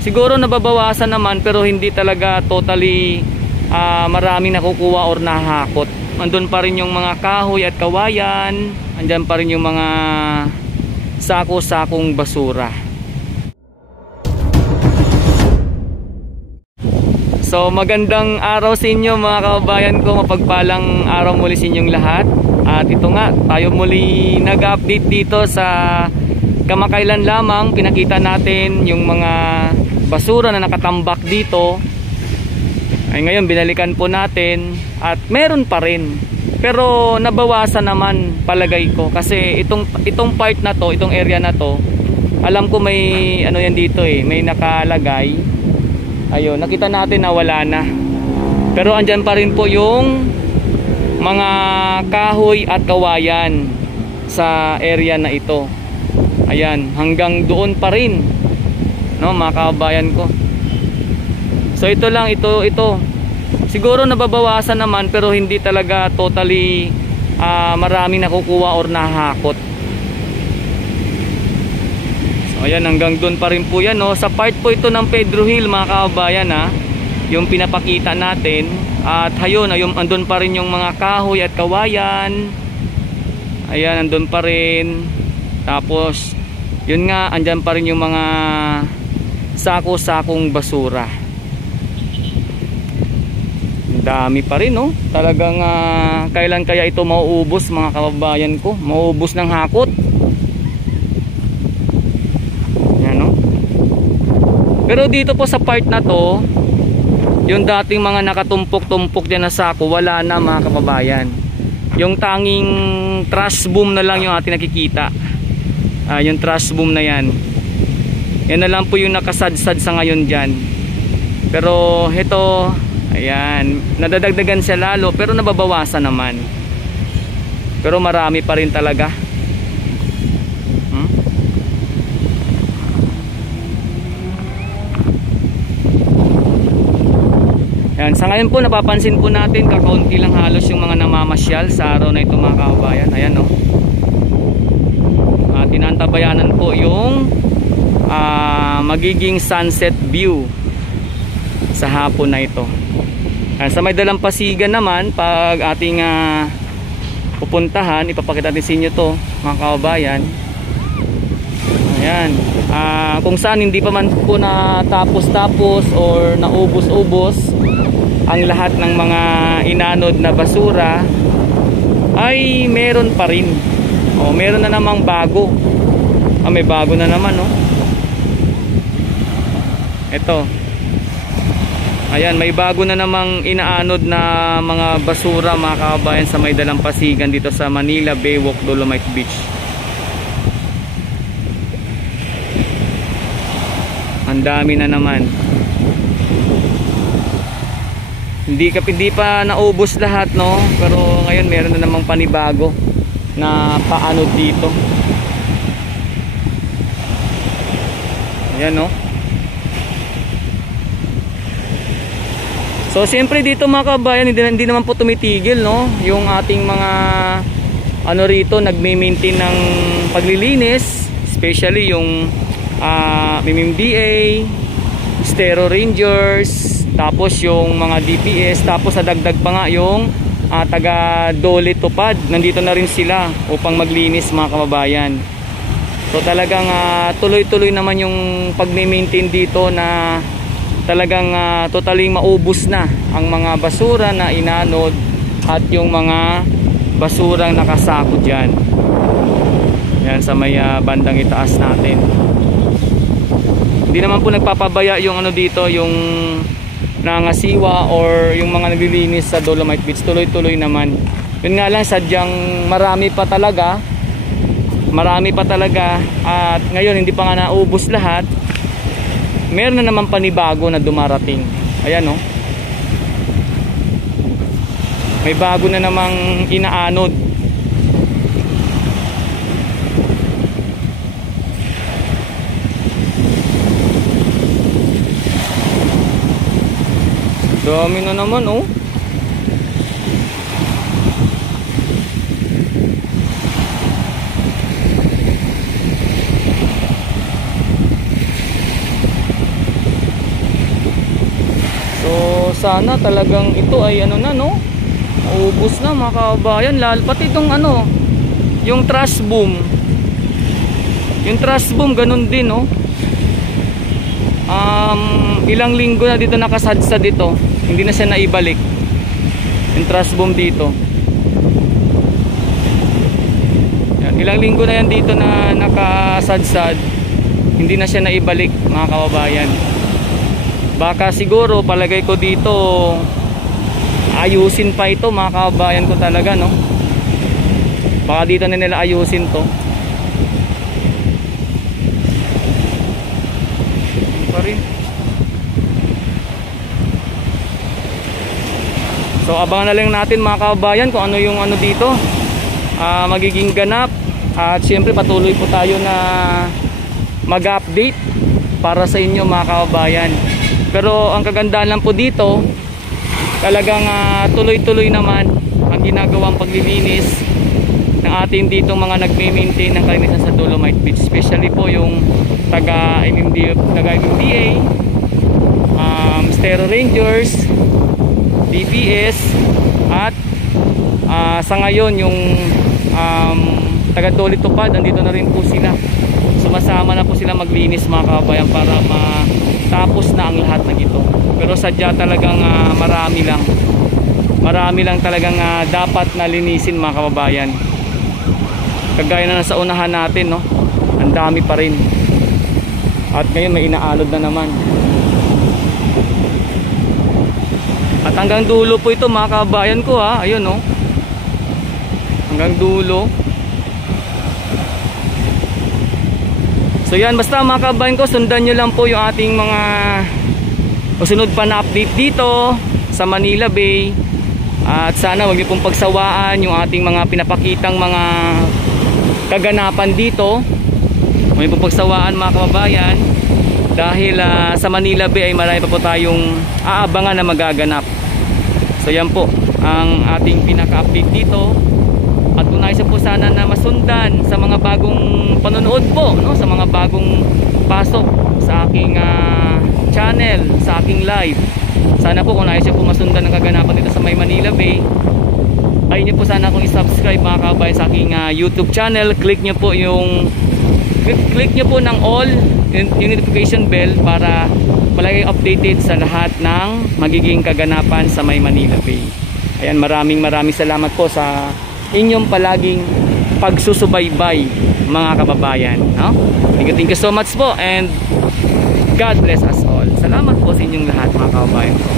Siguro nababawasan naman, pero hindi talaga totally maraming nakukuha or nahakot. Andun pa rin yung mga kahoy at kawayan, andyan pa rin yung mga sako-sakong basura. So magandang araw sa inyo mga kababayan ko, mapagpalang araw muli sa inyong lahat. At ito nga, tayo muli nag-update dito sa kamakailan lamang. Pinakita natin yung mga basura na nakatambak dito. Ay ngayon binalikan po natin at meron pa rin. Pero nabawasan naman palagay ko, kasi itong part na to, itong area na to, alam ko may ano yan dito may nakalagay. Ayun, nakita natin na wala na. Pero andyan pa rin po yung mga kahoy at kawayan sa area na ito. Ayan, hanggang doon pa rin, no, mga kababayan ko. So ito lang, ito siguro nababawasan naman, pero hindi talaga totally maraming nakukuha or nahakot. So ayan, hanggang doon pa rin po yan, no? Sa part po ito ng Pedro Hill mga kababayan, yung pinapakita natin. At ayun, andun pa rin yung mga kahoy at kawayan. Ayan, andun pa rin. Tapos yun nga, andyan pa rin yung mga sako-sakong basura. Dami pa rin, no? Talagang kailan kaya ito mauubos mga kababayan ko? Mauubos ng hakot. Yan, no? Pero dito po sa part na to, yung dating mga nakatumpok-tumpok dyan na sako, wala na mga kababayan. Yung tanging trash boom na lang yung ating nakikita. Yung trash boom na yan, yan na lang po yung nakasadsad sa ngayon dyan. Pero ito, ayan, nadadagdagan siya lalo, pero nababawasan naman. Pero marami pa rin talaga. Yan, sa ngayon po napapansin po natin kakaunti lang halos yung mga namamasyal sa araw na ito mga kababayan. Ayan, no? Tinantabayanan po yung magiging sunset view sa hapon na ito. Sa may dalampasigan naman, pag ating pupuntahan, ipapakita natin sa inyo to mga kababayan. Ayan, kung saan hindi pa man po natapos-tapos or naubos-ubos ang lahat ng mga inanod na basura, ay meron pa rin. Meron na namang bago. May bago na naman, no? Ito. Ayan, may bago na namang inaanod na mga basura mga kababayan sa may dalampasigan dito sa Manila Baywalk Dolomite Beach. Ang dami na naman. Hindi pa naubos lahat, no? Pero ngayon meron na namang panibago na paanod dito. Ayan, no? So siyempre dito mga kabayan, hindi naman po tumitigil, no? Yung ating mga rito, nagme-maintain ng paglilinis, especially yung MMDA, Stero Rangers, tapos yung mga DPS, tapos nadagdag pa nga yung taga Dole Tupad, nandito na rin sila upang maglinis mga kababayan. So talagang tuloy-tuloy naman yung pag-maintain dito, na talagang totally maubos na ang mga basura na inanod at yung mga basurang nakasako dyan. Yan sa may bandang itaas natin. Hindi naman po nagpapabaya yung dito, yung nangasiwa or yung mga naglilinis sa Dolomite Beach. Tuloy-tuloy naman. Yun nga lang, sadyang marami pa talaga, at ngayon hindi pa nga naubos lahat. Meron na naman panibago na dumarating. Ayan, no? May bago na namang inaanod. Dami na naman, oh. sana talagang ito ay ano na, no, maubos na mga kababayan. Lalo pati itong ano, yung trash boom, ganun din, no. Ilang linggo na dito nakasadsad dito, hindi na siya naibalik yung trash boom dito. Yan, ilang linggo na yan dito na nakasadsad, hindi na siya naibalik mga kababayan. Baka siguro palagay ko dito ayusin pa ito mga kababayan ko talaga, no. Baka dito na nila ayusin to. Pa rin. So abangan na lang natin mga kababayan kung ano yung ano dito magiging ganap. At syempre patuloy po tayo na mag-update para sa inyo mga kababayan. Pero ang kagandahan lang po dito, talagang tuloy-tuloy naman ang ginagawang paglilinis ng ating dito mga nagme-maintain ng kalinisan sa Dolomite Beach. Especially po yung taga-MMDA, Stero Rangers, DPS, at sa ngayon yung taga-Doli Tupad, andito na rin po sila. Sumasama na po sila maglinis mga kababayan para matapos na ang lahat ng ito. Pero sadya talagang marami lang talagang dapat na linisin mga kababayan. Kagaya na sa unahan natin, no, ang dami pa rin. At ngayon may inaalod na naman. At hanggang dulo po ito mga kababayan ko, ha. Ayun, no, hanggang dulo. So yan, basta mga kababayan ko, sundan nyo lang po yung ating mga sunod pa na update dito sa Manila Bay. At sana huwag niyo pong pagsawaan yung ating mga pinapakitang mga kaganapan dito. Huwag niyo pong pagsawaan mga kababayan, dahil sa Manila Bay ay marami pa po tayong aabangan na magaganap. So yan po ang ating pinaka-update dito. At kung nais po sana na masundan sa mga bagong panonood po, no, sa mga bagong pasok sa aking channel, sa aking live, sana po kung nais po masundan ng kaganapan dito sa May Manila Bay, ay nyo po sana akong i-subscribe mga kababayan sa aking YouTube channel. Click nyo po ng all yung notification bell para palagi updated sa lahat ng magiging kaganapan sa May Manila Bay. Ayan, maraming salamat po sa inyong palaging pagsusubaybay mga kababayan, no? Thank you so much po, and God bless us all. Salamat po sa inyong lahat mga kababayan ko.